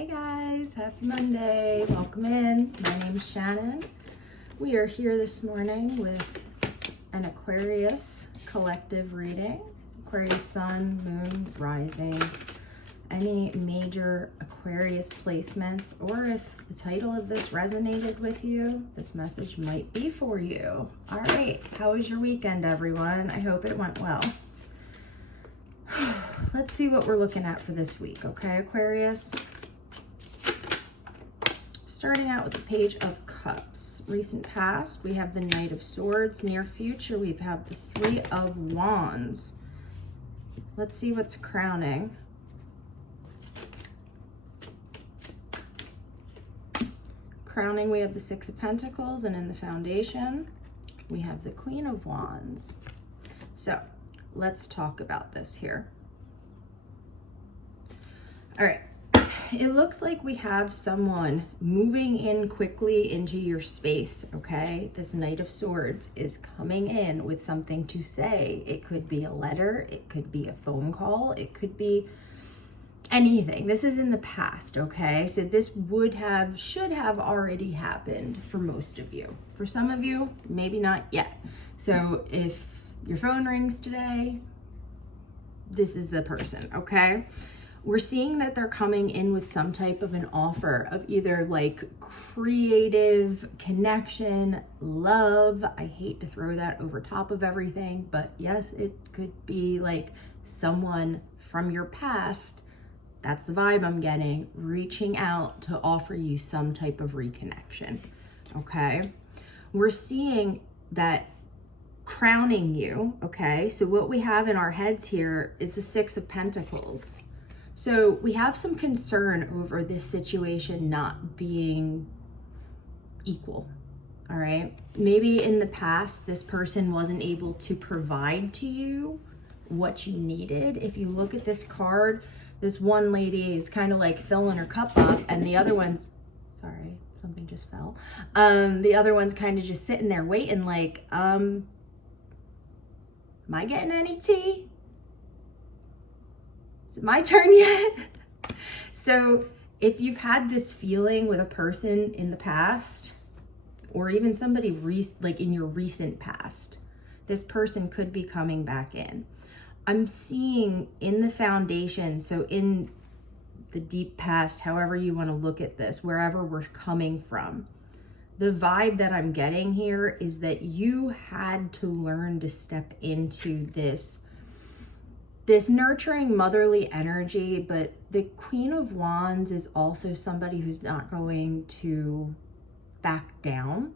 Hey guys, happy Monday. Welcome in. My name is Shannon. We are here this morning with an Aquarius collective reading. Aquarius sun, moon, rising, any major Aquarius placements, or if the title of this resonated with you, this message might be for you. All right, how was your weekend, everyone? I hope it went well. Let's see what we're looking at for this week, okay, Aquarius? Starting out with the Page of Cups. Recent past, we have the Knight of Swords. Near future, we have the Three of Wands. Let's see what's crowning. Crowning, we have the Six of Pentacles, and in the foundation, we have the Queen of Wands. So, let's talk about this here. All right. It looks like we have someone moving in quickly into your space, okay? This Knight of Swords is coming in with something to say. It could be a letter, it could be a phone call, it could be anything. This is in the past, okay? So this should have already happened for most of you. For some of you, maybe not yet. So if your phone rings today, this is the person, okay? We're seeing that they're coming in with some type of an offer of either like creative connection, love. I hate to throw that over top of everything, but yes, it could be like someone from your past. That's the vibe I'm getting, reaching out to offer you some type of reconnection, okay? We're seeing that crowning you, okay? So what we have in our heads here is the Six of Pentacles. So we have some concern over this situation not being equal, all right? Maybe in the past, this person wasn't able to provide to you what you needed. If you look at this card, this one lady is kind of like filling her cup up, and the other one's, sorry, something just fell. The other one's kind of just sitting there waiting like, am I getting any tea? Is it my turn yet? So if you've had this feeling with a person in the past, or even somebody like in your recent past, this person could be coming back in. I'm seeing in the foundation, so in the deep past, however you want to look at this, wherever we're coming from, the vibe that I'm getting here is that you had to learn to step into this nurturing motherly energy, but the Queen of Wands is also somebody who's not going to back down,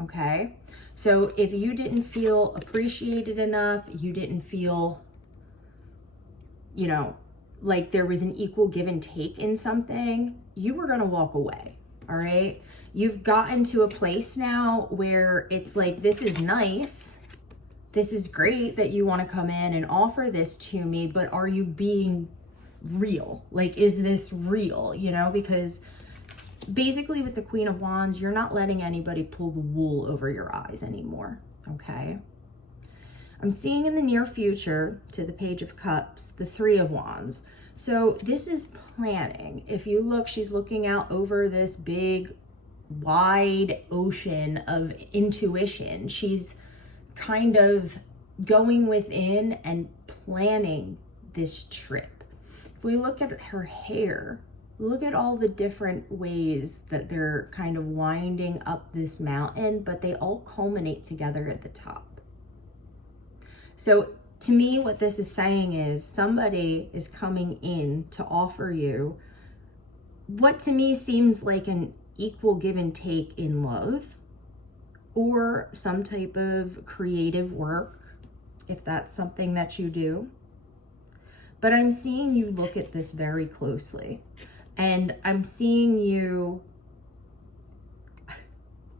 okay? So if you didn't feel appreciated enough, you didn't feel, you know, like there was an equal give and take in something, you were gonna walk away, all right? You've gotten to a place now where it's like, this is nice, this is great that you want to come in and offer this to me, but are you being real? Like, is this real? You know, because basically with the Queen of Wands, you're not letting anybody pull the wool over your eyes anymore, okay? I'm seeing in the near future, to the Page of Cups, the Three of Wands. So this is planning. If you look, she's looking out over this big, wide ocean of intuition. She's kind of going within and planning this trip. If we look at her hair, look at all the different ways that they're kind of winding up this mountain, but they all culminate together at the top. So to me, what this is saying is somebody is coming in to offer you what to me seems like an equal give and take in love, or some type of creative work, if that's something that you do. But I'm seeing you look at this very closely. And I'm seeing you,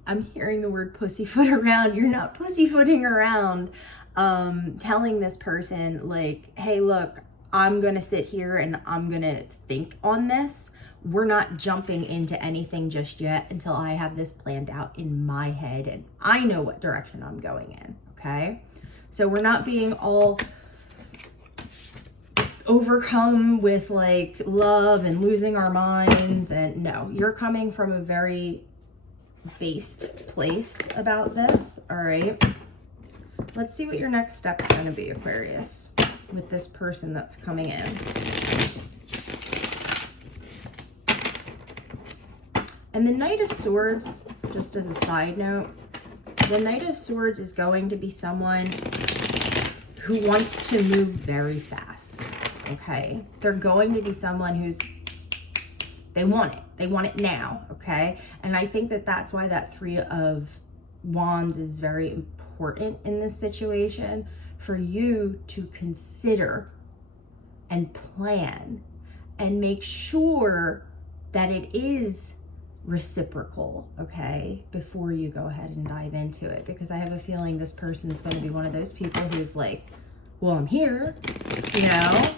I'm hearing the word pussyfoot around. You're not pussyfooting around, telling this person like, hey, look, I'm gonna sit here and I'm gonna think on this. We're not jumping into anything just yet until I have this planned out in my head and I know what direction I'm going in, okay? So we're not being all overcome with like love and losing our minds. And no, you're coming from a very based place about this. All right. Let's see what your next step's going to be, Aquarius, with this person that's coming in. And the Knight of Swords, just as a side note, the Knight of Swords is going to be someone who wants to move very fast, okay? They're going to be someone who's, they want it. They want it now, okay? And I think that that's why that Three of Wands is very important in this situation, for you to consider and plan and make sure that it is reciprocal, okay, before you go ahead and dive into it. Because I have a feeling this person is going to be one of those people who's like, well, I'm here, you know,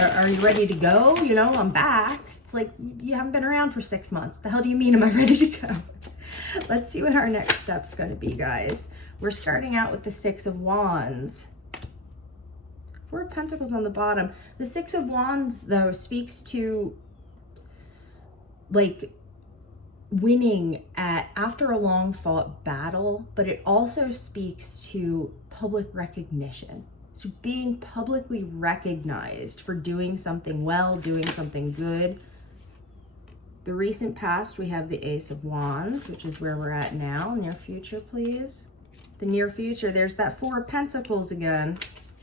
are you ready to go? You know, I'm back. It's like, you haven't been around for 6 months. What the hell do you mean, am I ready to go? Let's see what our next step's going to be, guys. We're starting out with the Six of Wands. Four of Pentacles on the bottom. The Six of Wands, though, speaks to like winning after a long fought battle, but it also speaks to public recognition. So being publicly recognized for doing something well, doing something good. The recent past, we have the Ace of Wands, which is where we're at now. Near future, please. The near future, there's that Four of Pentacles again.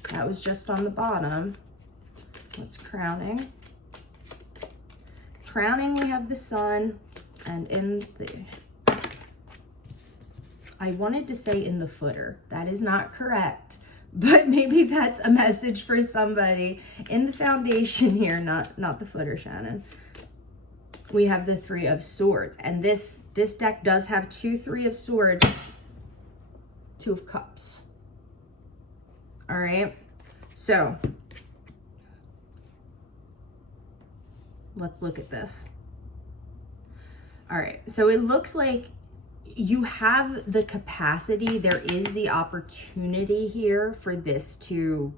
That was just on the bottom. What's crowning? Crowning, we have the Sun. And in the, I wanted to say in the footer. That is not correct, but maybe that's a message for somebody. In the foundation here, not the footer, Shannon. We have the Three of Swords. And this deck does have two Three of Swords, Two of Cups. All right. So let's look at this. All right, so it looks like you have the capacity, there is the opportunity here for this to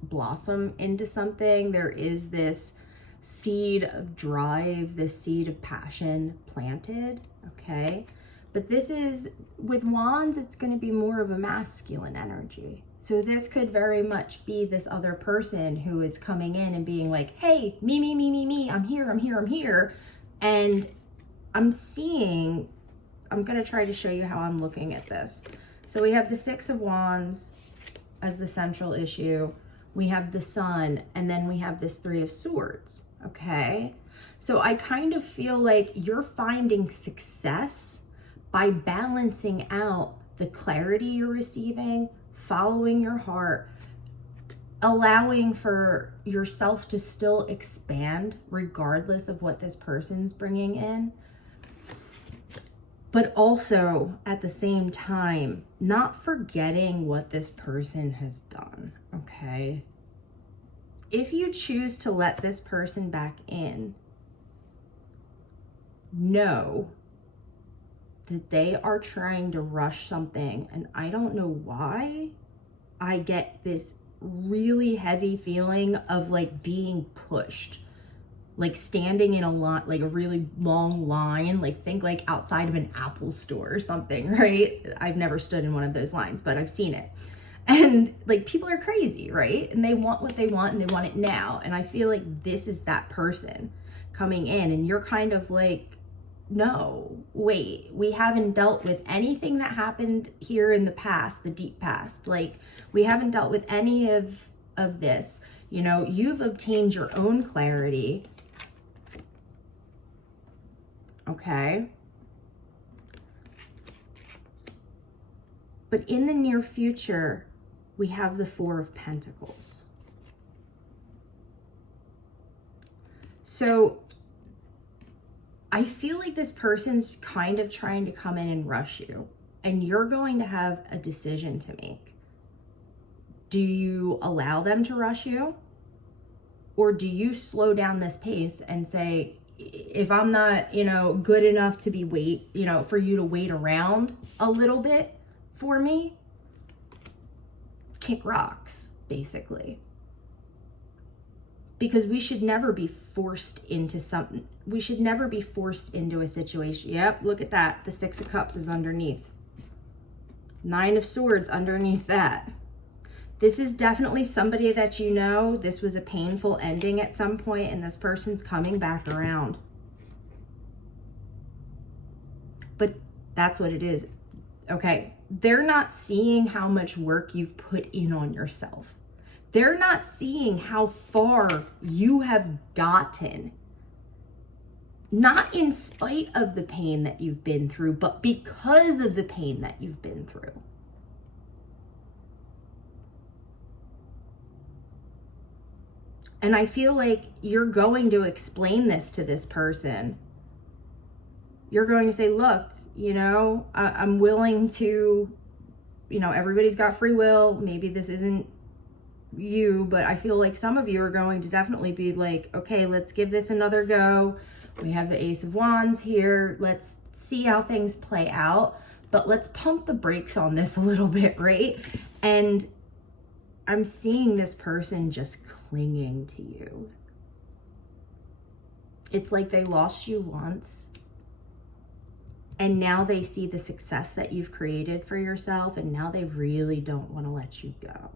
blossom into something. There is this seed of drive, this seed of passion planted, okay? But this is, with Wands, it's going to be more of a masculine energy. So this could very much be this other person who is coming in and being like, hey, me, I'm here. And I'm seeing, I'm going to try to show you how I'm looking at this. So we have the Six of Wands as the central issue. We have the Sun, and then we have this Three of Swords, okay? So I kind of feel like you're finding success by balancing out the clarity you're receiving, following your heart, allowing for yourself to still expand regardless of what this person's bringing in. But also, at the same time, not forgetting what this person has done, okay? If you choose to let this person back in, know that they are trying to rush something, and I don't know why. I get this really heavy feeling of like being pushed. Like standing in a lot, like a really long line, like think like outside of an Apple store or something, right? I've never stood in one of those lines, but I've seen it. And like people are crazy, right? And they want what they want and they want it now. And I feel like this is that person coming in and you're kind of like, no, wait, we haven't dealt with anything that happened here in the past, the deep past. Like we haven't dealt with any of this. You know, you've obtained your own clarity. Okay. But in the near future, we have the Four of Pentacles. So I feel like this person's kind of trying to come in and rush you, and you're going to have a decision to make. Do you allow them to rush you? Or do you slow down this pace and say, if I'm not, you know, good enough to be for you to wait around a little bit for me, kick rocks, basically. because we should never be forced into something. We should never be forced into a situation. Yep, look at that. The 6 of Cups is underneath. 9 of Swords underneath that. This is definitely somebody that you know. This was a painful ending at some point, and this person's coming back around. But that's what it is. Okay, they're not seeing how much work you've put in on yourself. They're not seeing how far you have gotten. Not in spite of the pain that you've been through, but because of the pain that you've been through. And I feel like you're going to explain this to this person. You're going to say, look, you know, I'm willing to, you know, everybody's got free will. Maybe this isn't you, but I feel like some of you are going to definitely be like, okay, let's give this another go. We have the Ace of Wands here. Let's see how things play out, but let's pump the brakes on this a little bit, right? And I'm seeing this person just clinging to you. It's like they lost you once, and now they see the success that you've created for yourself, and now they really don't want to let you go.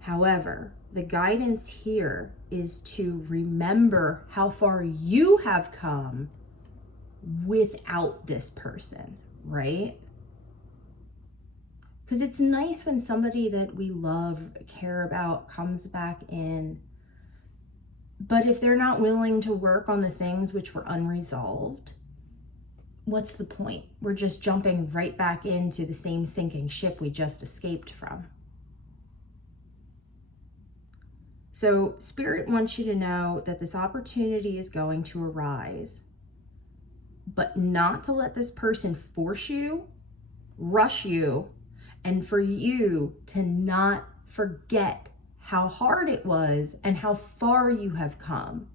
However, the guidance here is to remember how far you have come without this person, right? Because it's nice when somebody that we love, care about, comes back in. But if they're not willing to work on the things which were unresolved, what's the point? We're just jumping right back into the same sinking ship we just escaped from. So Spirit wants you to know that this opportunity is going to arise, but not to let this person force you, rush you, and for you to not forget how hard it was and how far you have come.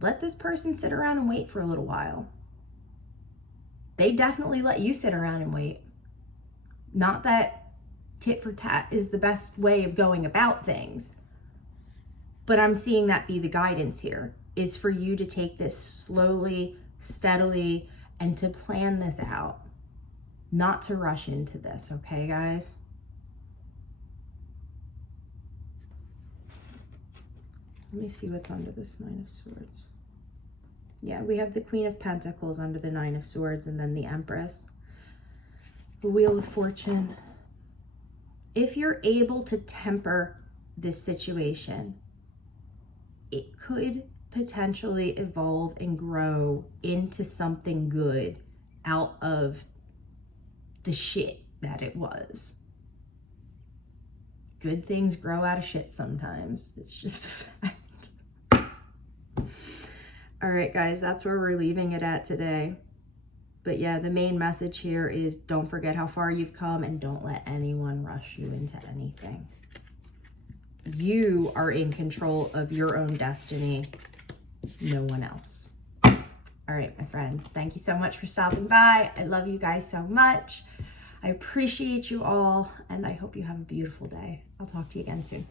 Let this person sit around and wait for a little while. They definitely let you sit around and wait. Not that tit for tat is the best way of going about things, but I'm seeing that be the guidance here, is for you to take this slowly, steadily, and to plan this out. Not to rush into this, okay, guys? Let me see what's under this 9 of Swords. Yeah, we have the Queen of Pentacles under the 9 of Swords, and then the Empress. The Wheel of Fortune. If you're able to temper this situation, it could potentially evolve and grow into something good out of the shit that it was. Good things grow out of shit sometimes. It's just a fact. All right, guys, that's where we're leaving it at today. But yeah, the main message here is don't forget how far you've come and don't let anyone rush you into anything. You are in control of your own destiny, no one else. All right, my friends, thank you so much for stopping by. I love you guys so much. I appreciate you all, and I hope you have a beautiful day. I'll talk to you again soon.